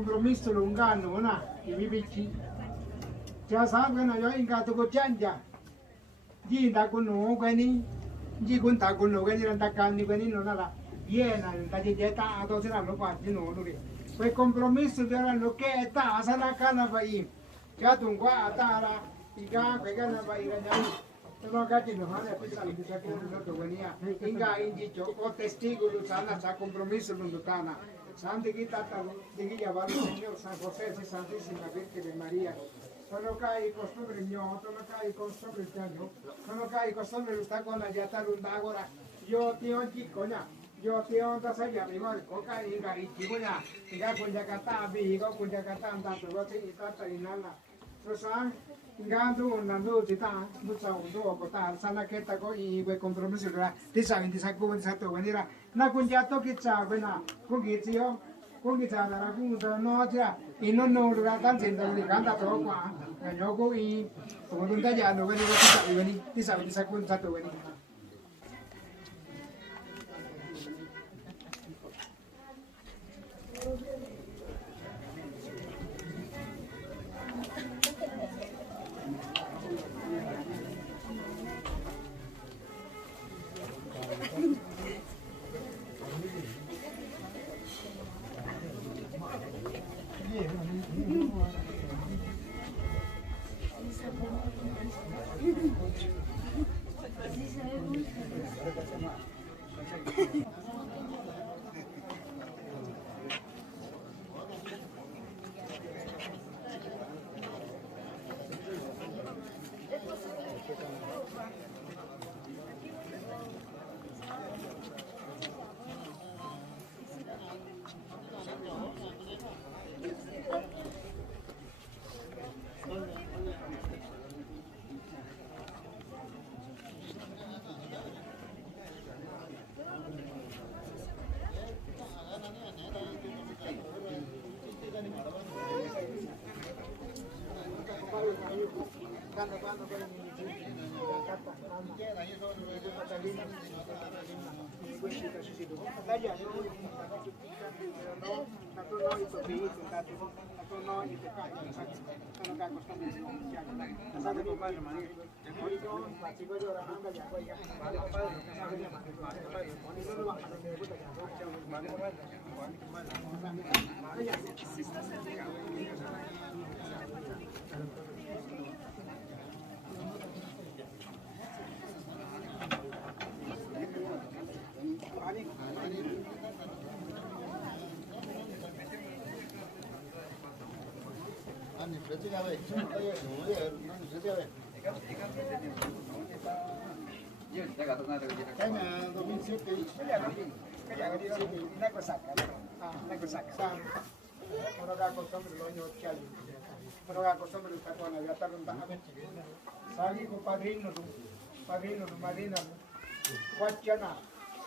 compromesso lungano, na, i vivici. Già sabe na yo inga to go chanja. Ji da ko no ko ni, ji kun ta ko no ko ni ta kan ni ko ni no na la. Ye na ta ji ta to sira lo kwa ji no no ri. Quel compromesso era lo che ta sana kana bai. Ya tung kwa atara, iga ko ga na bai ra ja. Sono gatti no hane pisa li bisa ko no to wania. Inga inji cho o testigo lu sana sa compromesso lu tana. Santi kita ta digi ya va Señor San José y Santísima Virgen de María. Sono kai costumbre mio, sono kai costumbre tanto, sono kai costumbre sta con la yata lundagora. Yo ti oggi conya, yo ti onda sai ya rival ko kai inga ichigonya, inga con Jakarta bi ko con Jakarta anda to ko ti ta inana. So san inga tu nando ti ta, tu sa undo ko ta sana ke ta ko i we compromesso ra. Ti sa 26 sato venira. Na con jato ki cha bena, ko gi ti yo Kung kita na kung no siya inon no lugatan sin daw ni kanta to kwa ganyo ko I tumutun ta diyan no gani ko tisa kun sa to gani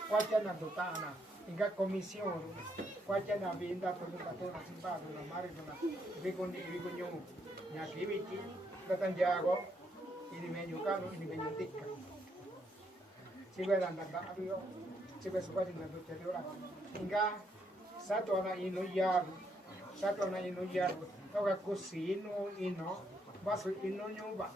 Wacana dotana, inga comisión, wacana vinda tolukatona simbado na marigona, vigonyo, nyakibiki, katanjago, ini menyukano, ini menyutika. Siwe landanda abio, siwe suka dengan tujuh orang. Inga satu anak ino yaru, toga kusino ino, baso ino nyoba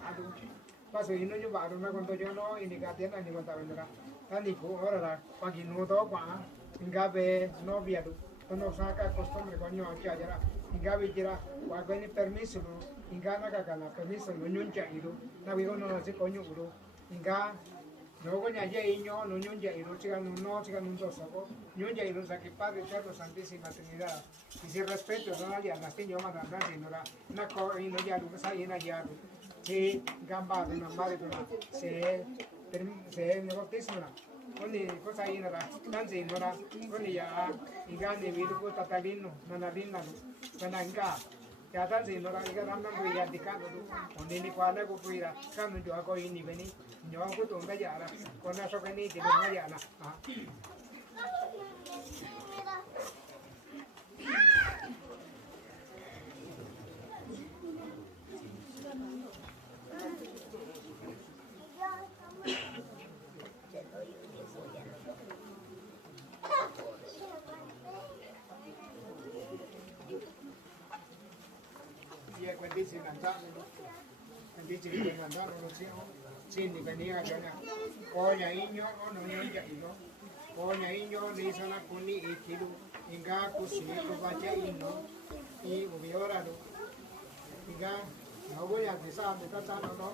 adu na konto jono ini katian ani konta vendera. Tani ko ora pagi no to pa inga be novia du tono saka costumbre con nyo chiajara inga be tira wa bene permesso inga na ka na permesso no nyunja iru na bi ono se konyo uru inga no nya je inyo no nyunja iru chiga no to sako nyunja iru saki padre eterno santísima trinidad y si respeto no ya na señor madanda sinora na ko ino ya du sa ina ya du si gamba na mare na se negotismo na koni cosa ina ra tanzi nora koni ya igane viru ko tatalino nanalina kana inga ya tanzi nora iga ramna ko ya dikano du oni ni kwala ko puira kanu jo ko ini beni nyo ko to nga ya ra kona so kani ti nga ya na bisa nanti cerita nanti orang sini kan dia kan konya inyo ono nyonya ino konya inyo ni sana kuni ikiru inga kusi ko baca ino I ubiora do inga nago ya desa meta chano do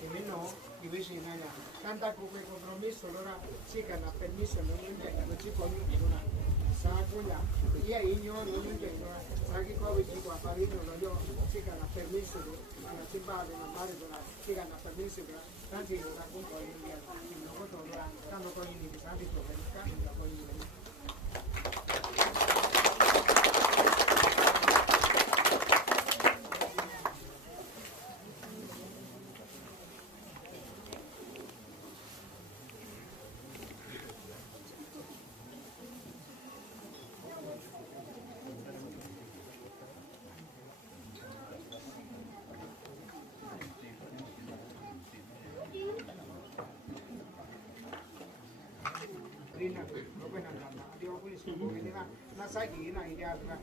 Kimino, Kivishinaya, Tanta Kupe compromiso, allora si che la permesso non non ci può una Sakuya, ia ignoro non intendo, anche come dico a Parigi non io si che la permesso alla Zimbabwe, non pare della si che la permesso tanti non racconto in India, non ho trovato tanto con i miei santi profeti, poi Nasagi na idea na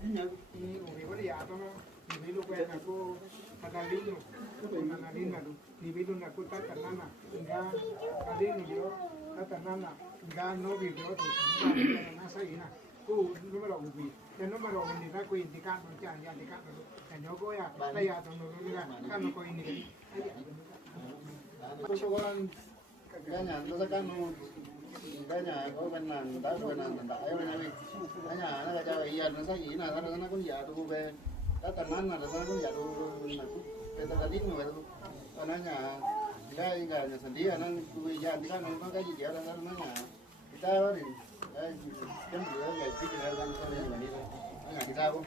ni uwe ya tono ni bilu kwa na ko kadalino na nalina ni bilu na ko tatanana nga kadalino yo tatanana nga no bilu to nasagi na ko numero ubi ya numero ni na ko indicando ya indicando no ko ya ta ya tono ni na kan ko ini ko sokoran kaganya ndo sakano kanya ko benan da ayo nabi kanya na kaja iya na sa ina sana sana kun ya tu be ta tanan na sana kun ya tu na tu pe ta tadi no tu ananya ya inga nya sendiri anan tu ya di kan no ka ji dia na sana kita bari jam dia ya ji dia kan sana ni ni kita ko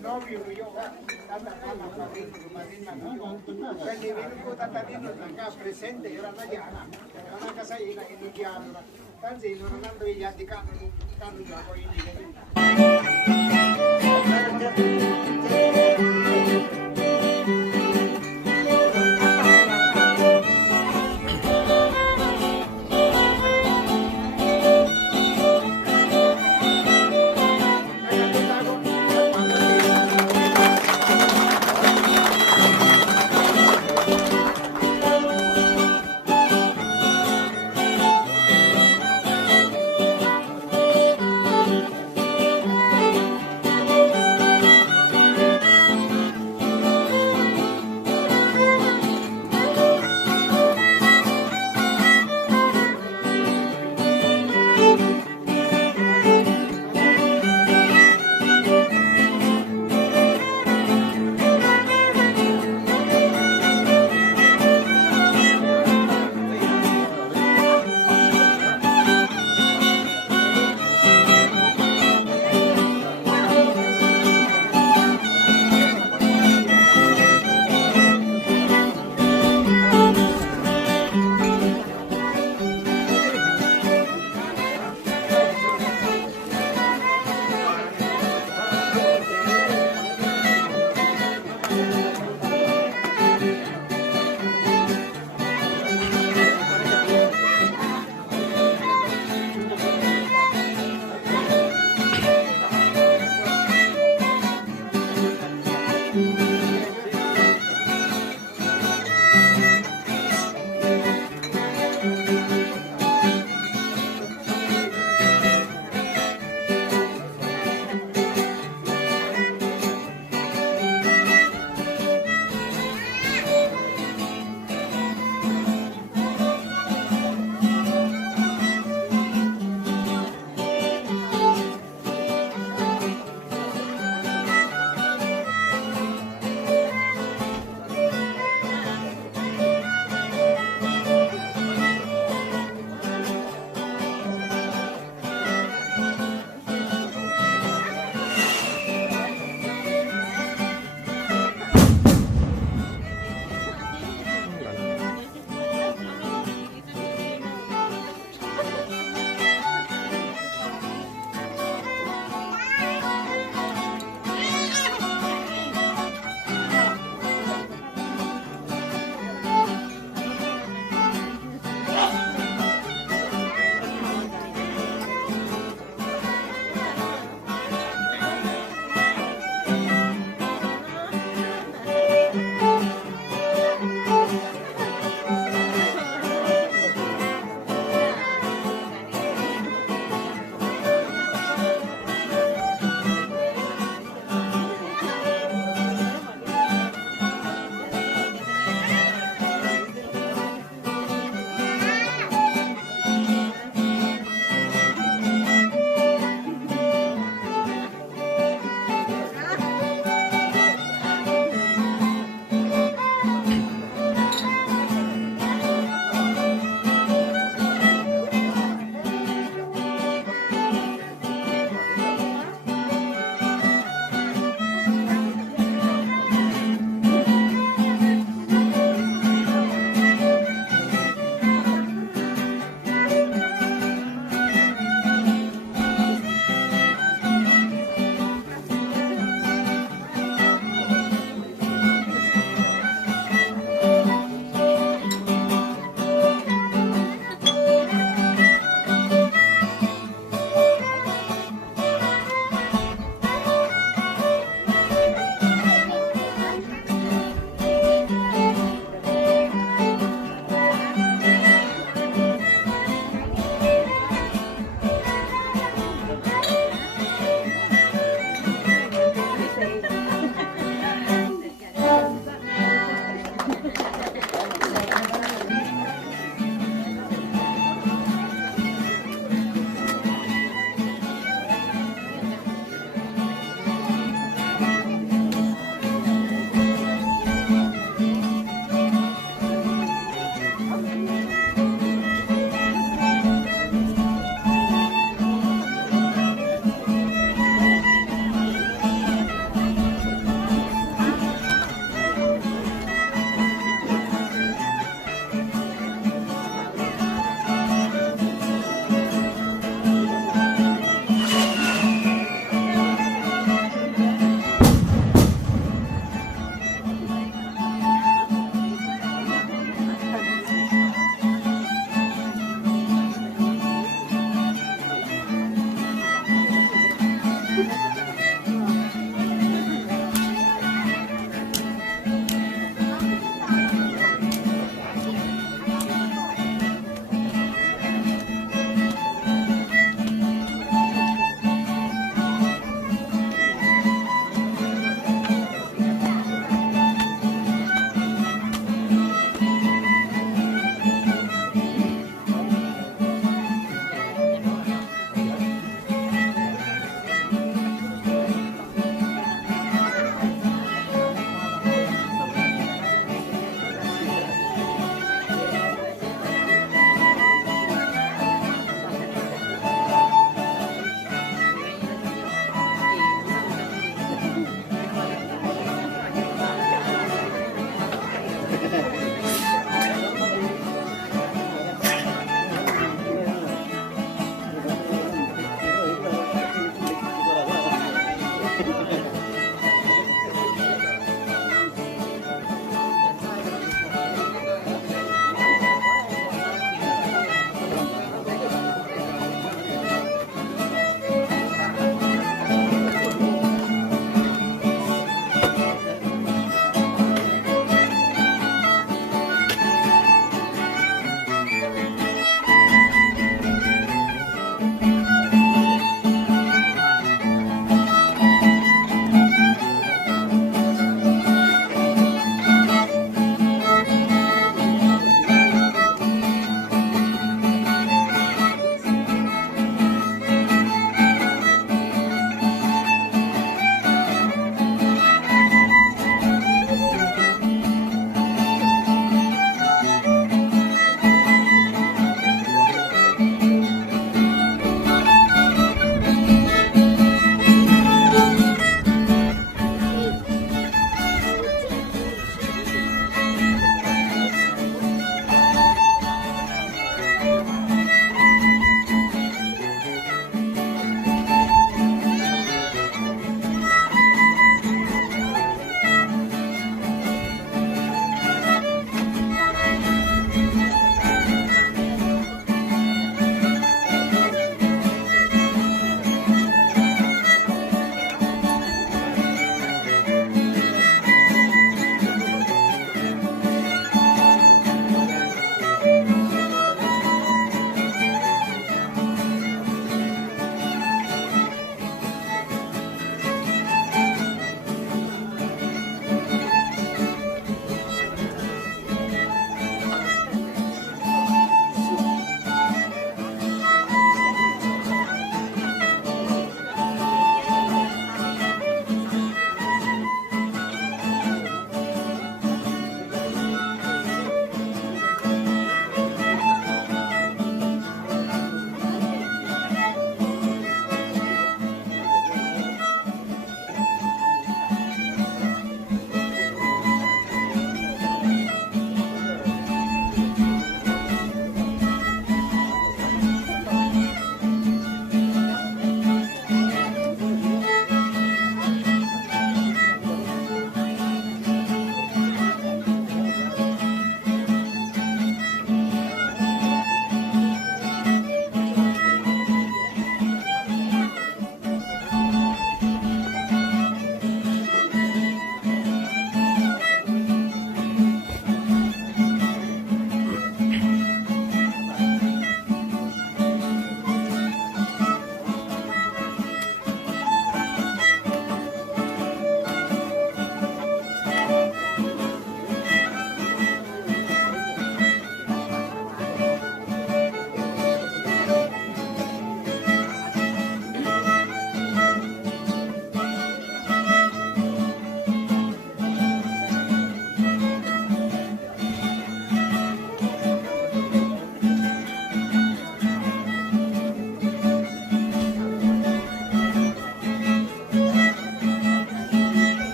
novio yo, tata mama padrino, madrina yo. Quindi venuto tatanino acá presente, era una llana, era una casa llena que no quiero. Tanzi non andando gli altri cani già poi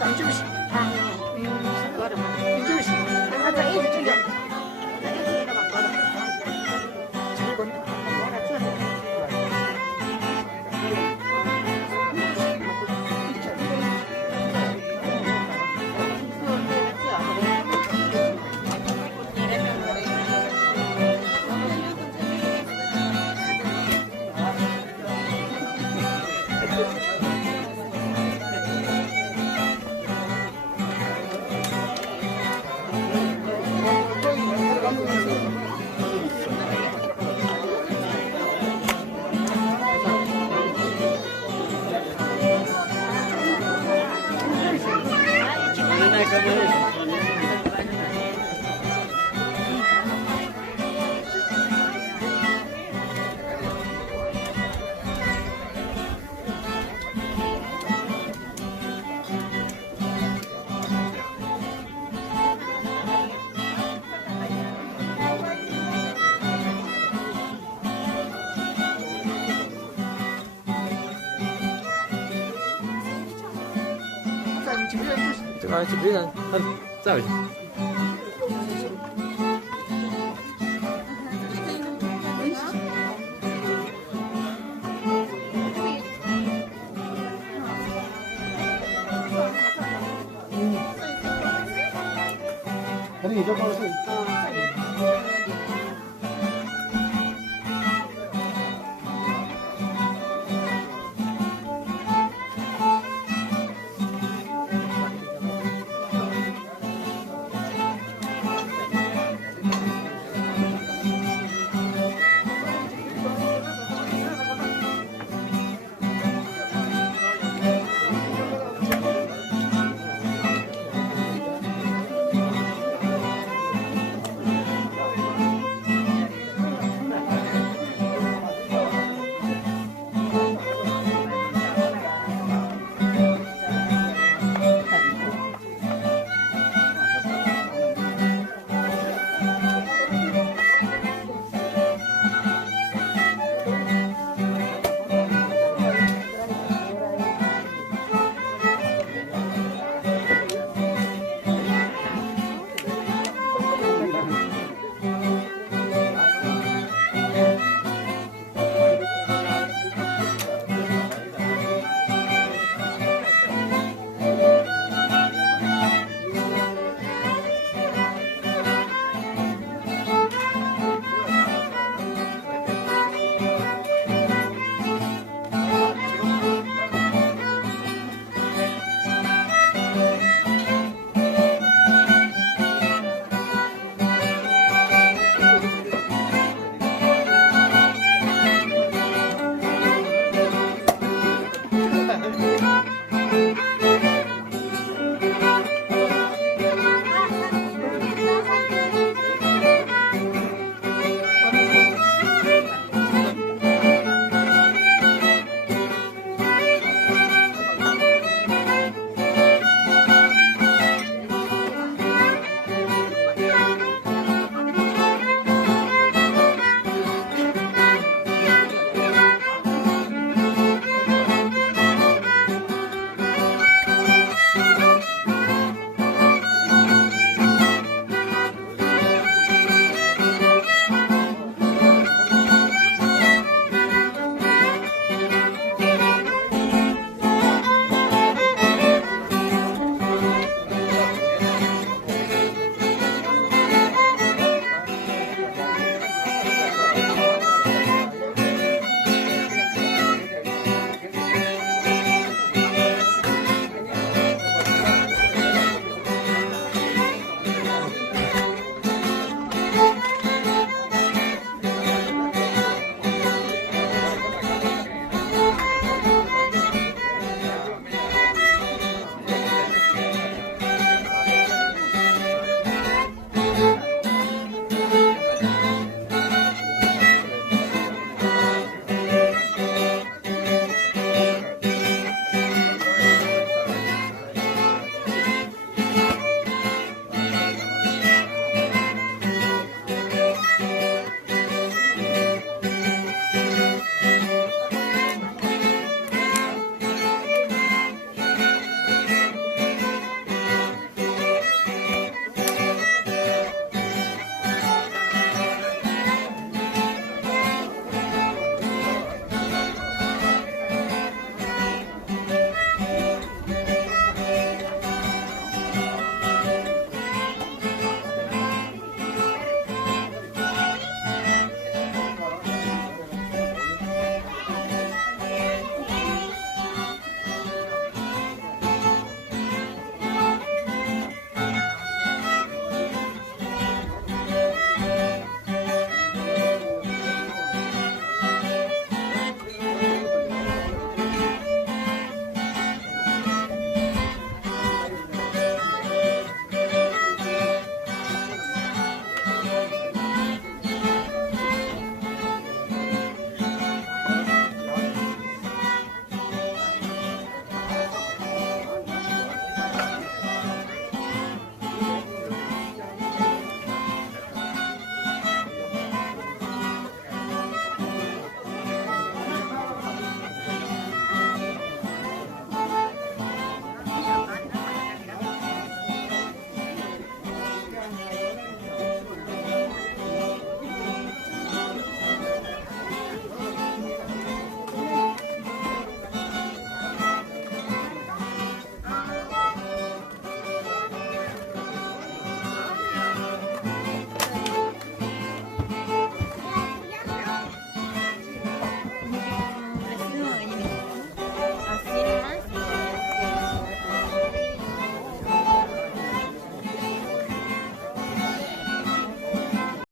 강주시. 걸어. 이주시. 아까 이주야. 지금这个就别人，他再回去。 아니 이거 벌써